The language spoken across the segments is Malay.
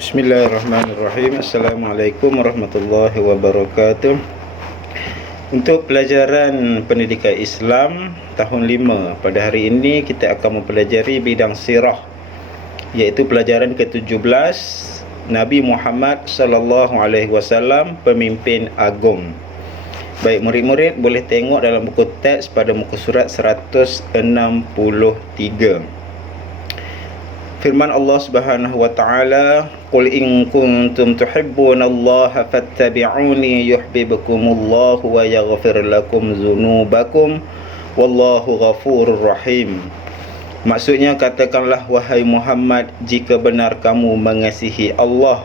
Bismillahirrahmanirrahim. Assalamualaikum warahmatullahi wabarakatuh. Untuk pelajaran pendidikan Islam tahun 5, pada hari ini kita akan mempelajari bidang sirah, iaitu pelajaran ke-17, Nabi Muhammad sallallahu alaihi wasallam, pemimpin agung. Baik, murid-murid boleh tengok dalam buku teks pada muka surat 163. Firman Allah Subhanahu wa taala, "Qul in kuntum tuhibbunallaha fattabi'uni yuhibbukumullahu wa yaghfir lakum dzunubakum wallahu ghafurur rahim." Maksudnya, katakanlah wahai Muhammad, jika benar kamu mengasihi Allah,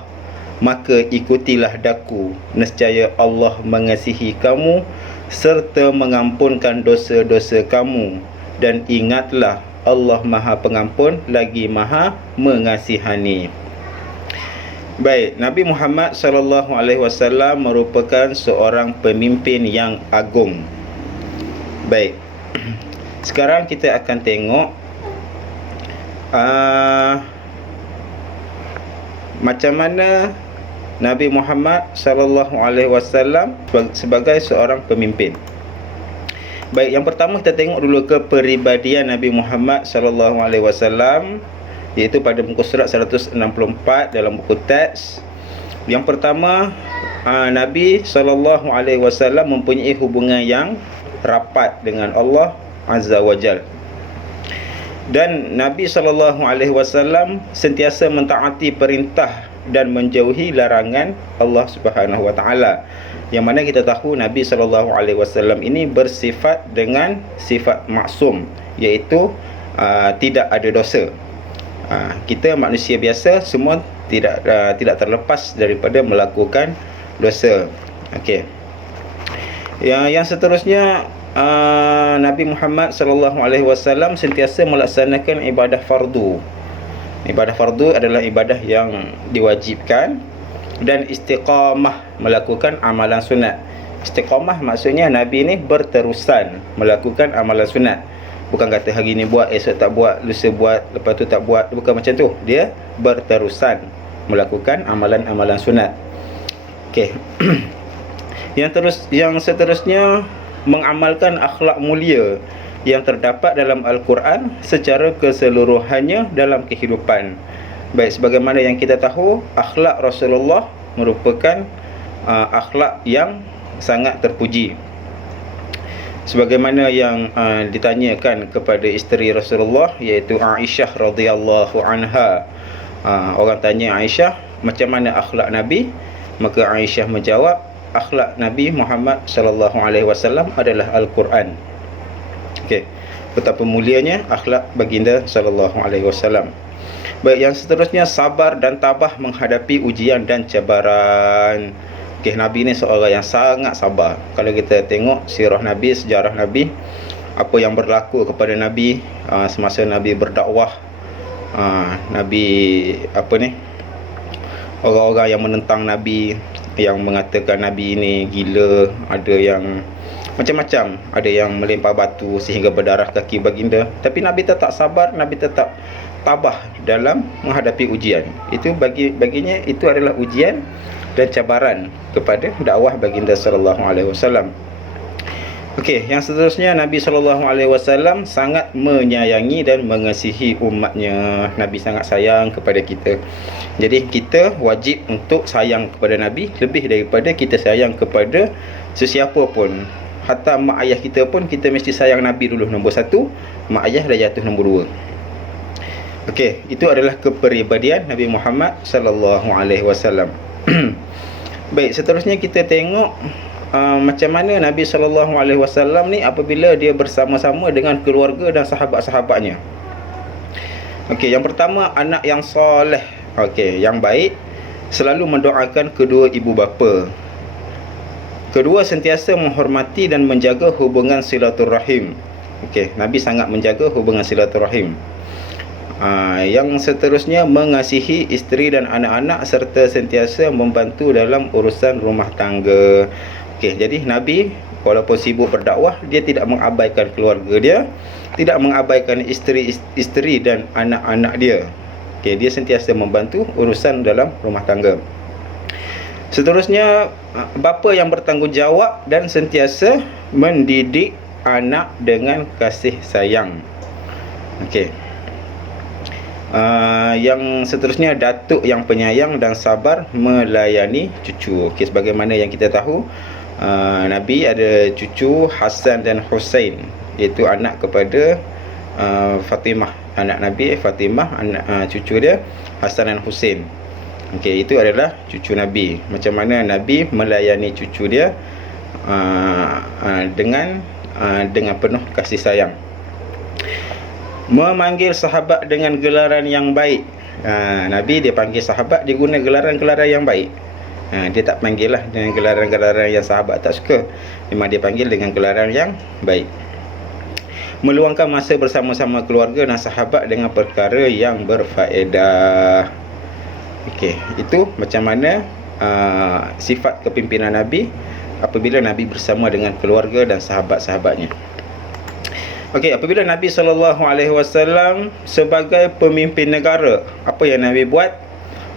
maka ikutilah daku, nescaya Allah mengasihi kamu serta mengampunkan dosa-dosa kamu, dan ingatlah Allah Maha Pengampun lagi Maha Mengasihani. Baik, Nabi Muhammad sallallahu alaihi wasallam merupakan seorang pemimpin yang agung. Baik, sekarang kita akan tengok macam mana Nabi Muhammad sallallahu alaihi wasallam sebagai seorang pemimpin. Baik, yang pertama kita tengok dulu kepribadian Nabi Muhammad sallallahu alaihi wasallam, iaitu pada muka surat 164 dalam buku teks. Yang pertama, Nabi sallallahu alaihi wasallam mempunyai hubungan yang rapat dengan Allah Azza wa Jalla. Dan Nabi sallallahu alaihi wasallam sentiasa mentaati perintah dan menjauhi larangan Allah Subhanahu wa taala. Yang mana kita tahu Nabi sallallahu alaihi wasallam ini bersifat dengan sifat maksum, iaitu tidak ada dosa. Kita manusia biasa semua tidak terlepas daripada melakukan dosa. Okey. Yang seterusnya, Nabi Muhammad sallallahu alaihi wasallam sentiasa melaksanakan ibadah fardu. Ibadah fardu adalah ibadah yang diwajibkan, dan istiqamah melakukan amalan sunat. Istiqamah maksudnya Nabi ni berterusan melakukan amalan sunat. Bukan kata hari ni buat, esok tak buat, lusa buat, lepas tu tak buat. Bukan macam tu. Dia berterusan melakukan amalan-amalan sunat. Okey. Yang seterusnya, mengamalkan akhlak mulia yang terdapat dalam Al-Quran secara keseluruhannya dalam kehidupan. Baik, sebagaimana yang kita tahu, akhlak Rasulullah merupakan akhlak yang sangat terpuji. Sebagaimana yang ditanyakan kepada isteri Rasulullah, iaitu Aisyah radhiyallahu anha. Orang tanya Aisyah, macam mana akhlak Nabi? Maka Aisyah menjawab, akhlak Nabi Muhammad sallallahu alaihi wasallam adalah Al-Quran. Okey, betapa mulianya akhlak baginda sallallahu alaihi wasallam. Baik, yang seterusnya, sabar dan tabah menghadapi ujian dan cabaran. Okey, Nabi ni seorang yang sangat sabar. Kalau kita tengok sirah Nabi, sejarah Nabi, apa yang berlaku kepada Nabi semasa Nabi berdakwah, Nabi orang-orang yang menentang Nabi, yang mengatakan Nabi ini gila, ada yang macam-macam, ada yang melempar batu sehingga berdarah kaki baginda. Tapi Nabi tetap sabar, Nabi tetap tabah dalam menghadapi ujian. Itu baginya itu adalah ujian dan cabaran kepada dakwah baginda sallallahu alaihi wasallam. Okey, yang seterusnya, Nabi sallallahu alaihi wasallam sangat menyayangi dan mengasihi umatnya. Nabi sangat sayang kepada kita. Jadi kita wajib untuk sayang kepada Nabi lebih daripada kita sayang kepada sesiapa pun. Hatta mak ayah kita pun kita mesti sayang Nabi dulu nombor 1, mak ayah dah jatuh nombor 2. Okey, itu adalah kepribadian Nabi Muhammad sallallahu alaihi wasallam. Baik, seterusnya kita tengok macam mana Nabi sallallahu alaihi wasallam ni apabila dia bersama-sama dengan keluarga dan sahabat-sahabatnya. Okey, yang pertama, anak yang soleh, okey, yang baik, selalu mendoakan kedua ibu bapa. Kedua, sentiasa menghormati dan menjaga hubungan silaturahim. Okey, Nabi sangat menjaga hubungan silaturahim. Yang seterusnya, mengasihi isteri dan anak-anak serta sentiasa membantu dalam urusan rumah tangga. Okey, jadi Nabi walaupun sibuk berdakwah, dia tidak mengabaikan keluarga dia, tidak mengabaikan isteri dan anak-anak dia. Okey, dia sentiasa membantu urusan dalam rumah tangga. Seterusnya, bapa yang bertanggungjawab dan sentiasa mendidik anak dengan kasih sayang. Okey. Yang seterusnya, datuk yang penyayang dan sabar melayani cucu. Okey, sebagaimana yang kita tahu, Nabi ada cucu Hasan dan Husain, iaitu anak kepada Fatimah, anak Nabi Fatimah, anak cucu dia Hasan dan Husain. Okey, itu adalah cucu Nabi. Macam mana Nabi melayani cucu dia dengan penuh kasih sayang. Memanggil sahabat dengan gelaran yang baik. Nabi dia panggil sahabat, dia guna gelaran-gelaran yang baik. Dia tak panggil lah dengan gelaran-gelaran yang sahabat tak suka. Memang dia panggil dengan gelaran yang baik. Meluangkan masa bersama-sama keluarga dan sahabat dengan perkara yang berfaedah. Okey, itu macam mana sifat kepimpinan Nabi apabila Nabi bersama dengan keluarga dan sahabat-sahabatnya. Okey, apabila Nabi SAW sebagai pemimpin negara, apa yang Nabi buat?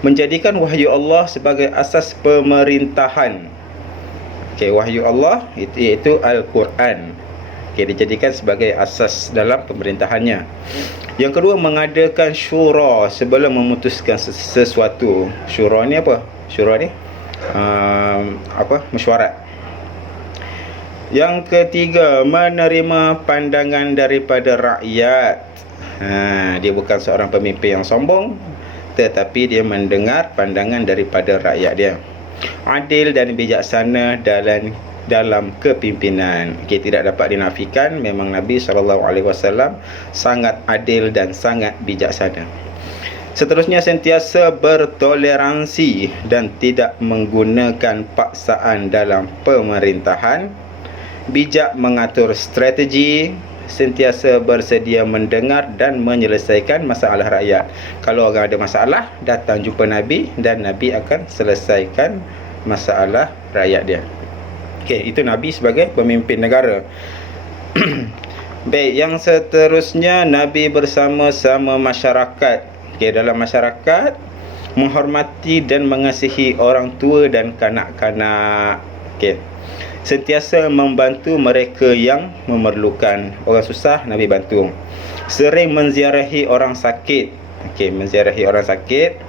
Menjadikan wahyu Allah sebagai asas pemerintahan. Okey, wahyu Allah iaitu Al-Quran. Okey, dijadikan sebagai asas dalam pemerintahannya. Yang kedua, mengadakan syura sebelum memutuskan sesuatu. Syura ni apa? Syura ni mesyuarat. Yang ketiga, menerima pandangan daripada rakyat. Dia bukan seorang pemimpin yang sombong, tetapi dia mendengar pandangan daripada rakyat dia. Adil dan bijaksana dalam kepimpinan. Okey, tidak dapat dinafikan, memang Nabi SAW sangat adil dan sangat bijaksana. Seterusnya, sentiasa bertoleransi dan tidak menggunakan paksaan dalam pemerintahan. Bijak mengatur strategi, sentiasa bersedia mendengar dan menyelesaikan masalah rakyat. Kalau orang ada masalah, datang jumpa Nabi dan Nabi akan selesaikan masalah rakyat dia. Okey, itu Nabi sebagai pemimpin negara. Baik, yang seterusnya, Nabi bersama-sama masyarakat. Okey, dalam masyarakat, menghormati dan mengasihi orang tua dan kanak-kanak. Okey, sentiasa membantu mereka yang memerlukan. Orang susah, Nabi bantu. Sering menziarahi orang sakit. Okey, menziarahi orang sakit.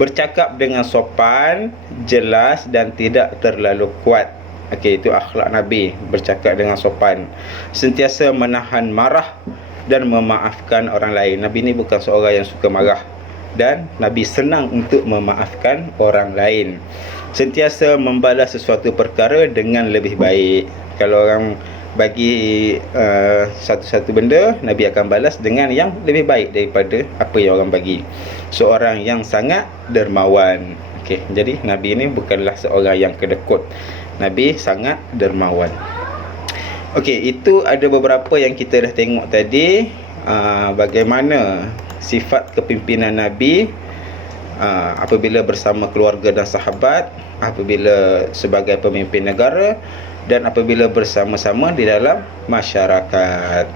Bercakap dengan sopan, jelas dan tidak terlalu kuat. Okey, itu akhlak Nabi, bercakap dengan sopan. Sentiasa menahan marah dan memaafkan orang lain. Nabi ni bukan seorang yang suka marah, dan Nabi senang untuk memaafkan orang lain. Sentiasa membalas sesuatu perkara dengan lebih baik. Kalau orang bagi satu-satu benda, Nabi akan balas dengan yang lebih baik daripada apa yang orang bagi. Seorang yang sangat dermawan. Okey, jadi Nabi ini bukanlah seorang yang kedekut. Nabi sangat dermawan. Okey, itu ada beberapa yang kita dah tengok tadi, bagaimana sifat kepimpinan Nabi apabila bersama keluarga dan sahabat, apabila sebagai pemimpin negara, dan apabila bersama-sama di dalam masyarakat.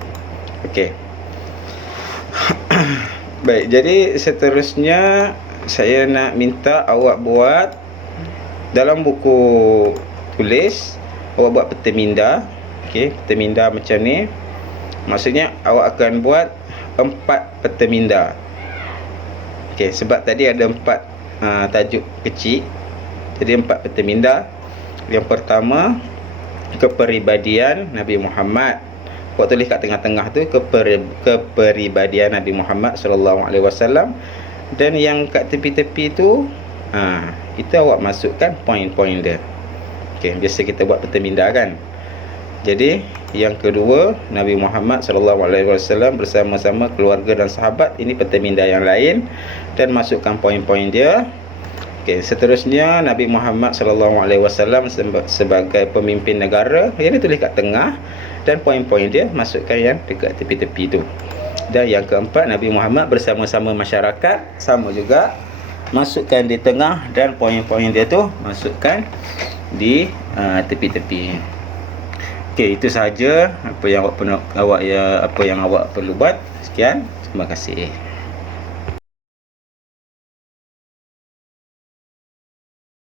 Okey. Baik, jadi seterusnya saya nak minta awak buat dalam buku tulis, awak buat peta minda. Okey, peta minda macam ni. Maksudnya awak akan buat 4 peta minda. Okey, sebab tadi ada 4 tajuk kecil, jadi 4 peta minda. Yang pertama, kepribadian Nabi Muhammad. Awak tulis kat tengah-tengah tu kepribadian Nabi Muhammad SAW. Dan yang kat tepi-tepi tu, itu awak masukkan poin-poin dia. Okey, biasa kita buat peta minda kan. Jadi yang kedua, Nabi Muhammad SAW bersama-sama keluarga dan sahabat. Ini peta minda yang lain, dan masukkan poin-poin dia. Okey, seterusnya Nabi Muhammad SAW sebagai pemimpin negara, yang ditulis kat tengah, dan poin-poin dia masukkan yang dekat tepi-tepi tu. Dan yang keempat, Nabi Muhammad bersama-sama masyarakat, sama juga, masukkan di tengah, dan poin-poin dia tu masukkan di tepi-tepi. Okey, itu sahaja apa yang awak perlu buat. Sekian, terima kasih.